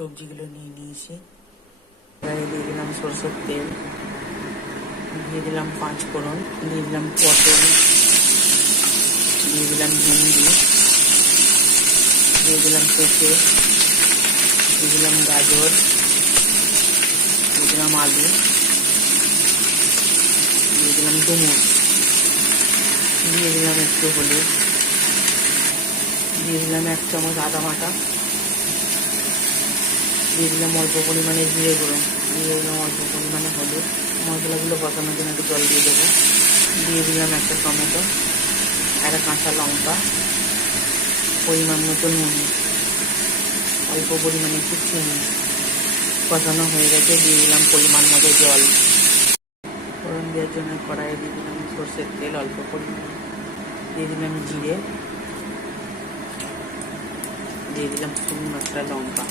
সবজিগুলো নিয়ে নিয়েছি। কড়াইয়ে দিয়ে দিলাম সরষের তেল, দিয়ে দিলাম 5 ফোড়ন, দিয়ে দিলাম পটল, দিয়ে দিলাম ভেন্ডি, দিয়ে দিলাম পেঁপে, দিয়ে দিলাম গাজর, দিয়ে দিলাম আলু, দিয়ে দিলাম ডুমুর, দিয়ে দিলাম একটু হলুদ, দিয়ে দিলাম 1 চামচ আদা বাটা, দিয়ে দিলাম অল্প পরিমাণে জিরে গুঁড়ো, দিয়ে দিলাম অল্প পরিমাণে হলুদ। মশলাগুলো কষানোর জন্য একটু জল দিয়ে দেবো। দিয়ে দিলাম 1টা টমেটো, 1টা কাঁচা লঙ্কা, পরিমাণ মতো নুন, অল্প পরিমাণে একটু চিনি। কষানো হয়ে গেছে, দিয়ে দিলাম পরিমাণ মতো জল। ফোড়ন দেওয়ার জন্য কড়াইয়ে দিয়ে দিলাম সরষের তেল অল্প পরিমাণে, দিয়ে দিলাম জিরে, দিয়ে দিলাম শুকনো একটা লঙ্কা।